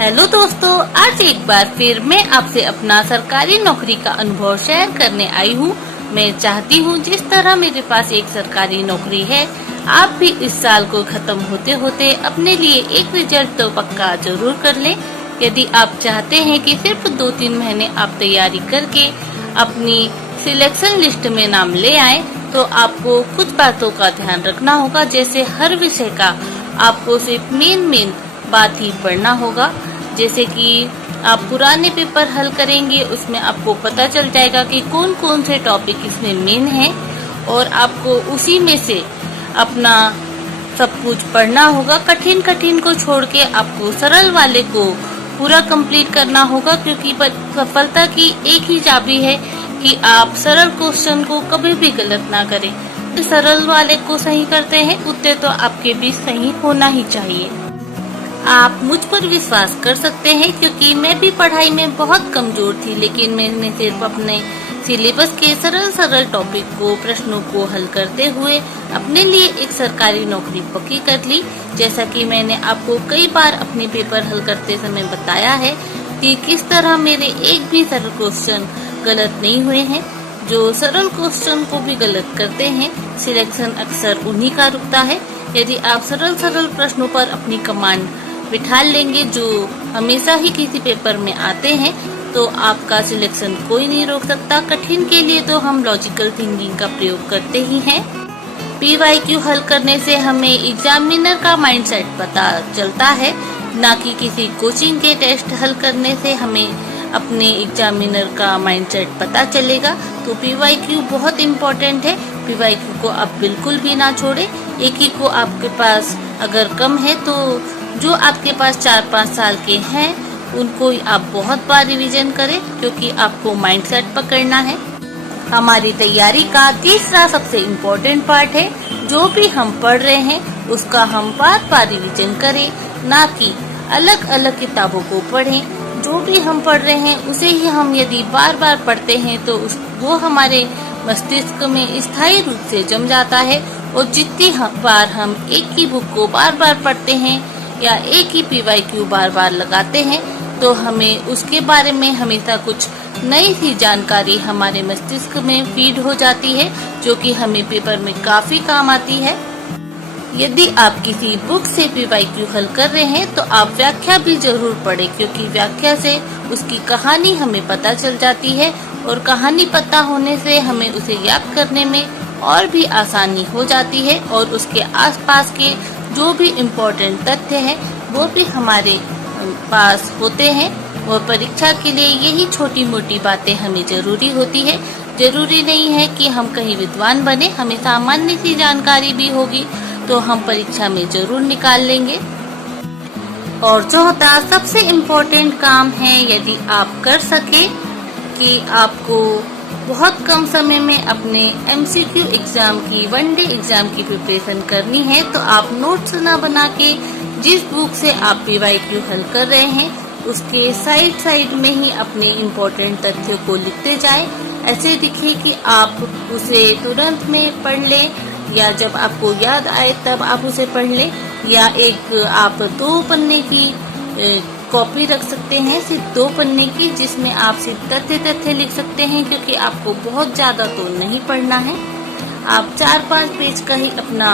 Hello दोस्तों, आज एक बार फिर मैं आपसे अपना सरकारी नौकरी का अनुभव शेयर करने आई हूँ। मैं चाहती हूँ जिस तरह मेरे पास एक सरकारी नौकरी है, आप भी इस साल को खत्म होते होते अपने लिए एक रिजल्ट तो पक्का जरूर कर लें। यदि आप चाहते हैं कि सिर्फ 2-3 महीने आप तैयारी करके अपनी सिलेक्शन लिस्ट में नाम ले आए, तो आपको कुछ बातों का ध्यान रखना होगा। जैसे हर विषय का आपको सिर्फ मेन बात ही पढ़ना होगा। जैसे कि आप पुराने पेपर हल करेंगे, उसमें आपको पता चल जाएगा कि कौन कौन से टॉपिक इसमें मेन हैं, और आपको उसी में से अपना सब कुछ पढ़ना होगा। कठिन को छोड़ के आपको सरल वाले को पूरा कंप्लीट करना होगा, क्योंकि सफलता की एक ही चाबी है कि आप सरल क्वेश्चन को कभी भी गलत ना करें। तो सरल वाले को सही करते हैं, उतने तो आपके भी सही होना ही चाहिए। आप मुझ पर विश्वास कर सकते हैं, क्योंकि मैं भी पढ़ाई में बहुत कमजोर थी, लेकिन मैंने सिर्फ अपने सिलेबस के सरल टॉपिक को, प्रश्नों को हल करते हुए अपने लिए एक सरकारी नौकरी पक्की कर ली। जैसा कि मैंने आपको कई बार अपने पेपर हल करते समय बताया है कि किस तरह मेरे एक भी सरल क्वेश्चन गलत नहीं हुए हैं। जो सरल क्वेश्चन को भी गलत करते हैं, सिलेक्शन अक्सर उन्हीं का रुकता है। यदि आप सरल प्रश्नों पर अपनी कमांड बिठा लेंगे, जो हमेशा ही किसी पेपर में आते हैं, तो आपका सिलेक्शन कोई नहीं रोक सकता। कठिन के लिए तो हम लॉजिकल थिंकिंग का प्रयोग करते ही हैं। PYQ हल करने से हमें एग्जामिनर का माइंडसेट पता चलता है, ना कि किसी कोचिंग के टेस्ट हल करने से हमें अपने एग्जामिनर का माइंडसेट पता चलेगा। तो PYQ बहुत इम्पोर्टेंट है। PYQ को आप बिल्कुल भी ना छोड़े। एक ही को आपके पास अगर कम है, तो जो आपके पास 4-5 साल के हैं, उनको आप बहुत बार रिवीजन करें, क्योंकि आपको माइंडसेट पकड़ना है। हमारी तैयारी का तीसरा सबसे इम्पोर्टेंट पार्ट है, जो भी हम पढ़ रहे हैं उसका हम बार रिवीजन करें, ना कि अलग अलग किताबों को पढ़ें। जो भी हम पढ़ रहे हैं उसे ही हम यदि बार पढ़ते हैं, तो वो हमारे मस्तिष्क में स्थायी रूप से जम जाता है। और जितनी बार हम एक ही बुक को बार पढ़ते हैं या एक ही PYQ बार लगाते हैं, तो हमें उसके बारे में हमेशा कुछ नई सी जानकारी हमारे मस्तिष्क में फीड हो जाती है, जो कि हमें पेपर में काफी काम आती है। यदि आप किसी बुक से PYQ हल कर रहे हैं, तो आप व्याख्या भी जरूर पढ़ें, क्योंकि व्याख्या से उसकी कहानी हमें पता चल जाती है, और कहानी पता होने से हमें उसे याद करने में और भी आसानी हो जाती है, और उसके आसपास के जो भी इम्पोर्टेंट तथ्य हैं वो भी हमारे पास होते हैं। और परीक्षा के लिए यही छोटी मोटी बातें हमें जरूरी होती है। जरूरी नहीं है कि हम कहीं विद्वान बने, हमें सामान्य सी जानकारी भी होगी तो हम परीक्षा में जरूर निकाल लेंगे। और चौथा सबसे इम्पोर्टेंट काम है, यदि आप कर सके कि आपको बहुत कम समय में अपने MCQ एग्जाम की, 1 डे एग्जाम की प्रिपरेशन करनी है, तो आप नोट्स ना बना के जिस बुक से आप PYQ हल कर रहे हैं उसके साइड में ही अपने इम्पोर्टेंट तथ्यों को लिखते जाएं। ऐसे दिखे कि आप उसे तुरंत में पढ़ लें, या जब आपको याद आए तब आप उसे पढ़ लें, या एक आप 2 पन्ने की कॉपी रख सकते हैं, सिर्फ 2 पन्ने की, जिसमें आप सिर्फ तथ्य लिख सकते हैं, क्योंकि आपको बहुत ज्यादा तो नहीं पढ़ना है। आप 4-5 पेज का ही अपना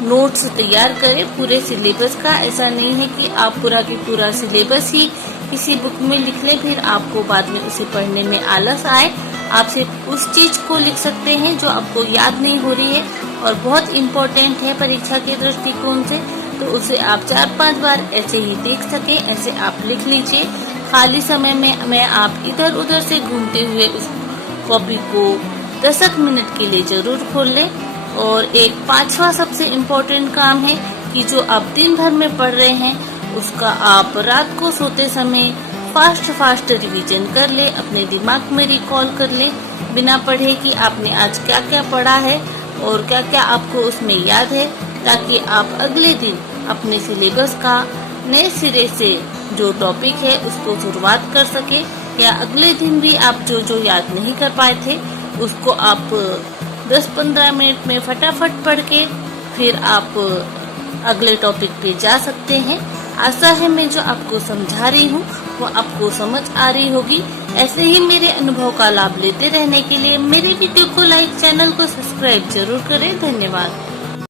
नोट्स तैयार करें पूरे सिलेबस का। ऐसा नहीं है कि आप पूरा की पूरा सिलेबस ही किसी बुक में लिख लें, फिर आपको बाद में उसे पढ़ने में आलस आए। आप सिर्फ उस चीज को लिख सकते हैं जो आपको याद नहीं हो रही है और बहुत इम्पोर्टेंट है परीक्षा के दृष्टिकोण से, तो उसे आप 4-5 बार ऐसे ही देख सके, ऐसे आप लिख लीजिए। खाली समय में आप इधर उधर से घूमते हुए उस कॉपी को 10 मिनट के लिए जरूर खोल लें। और एक 5वां सबसे इम्पोर्टेंट काम है कि जो आप दिन भर में पढ़ रहे हैं उसका आप रात को सोते समय फास्ट रिवीजन कर ले, अपने दिमाग में रिकॉल कर ले, बिना पढ़े कि आपने आज क्या क्या पढ़ा है और क्या क्या आपको उसमें याद है, ताकि आप अगले दिन अपने सिलेबस का नए सिरे से जो टॉपिक है उसको शुरुआत कर सके, या अगले दिन भी आप जो याद नहीं कर पाए थे उसको आप 10-15 मिनट में फटाफट पढ़ के फिर आप अगले टॉपिक पे जा सकते हैं। आशा है मैं जो आपको समझा रही हूँ वो आपको समझ आ रही होगी। ऐसे ही मेरे अनुभव का लाभ लेते रहने के लिए मेरे वीडियो को लाइक, चैनल को सब्सक्राइब जरूर करें। धन्यवाद।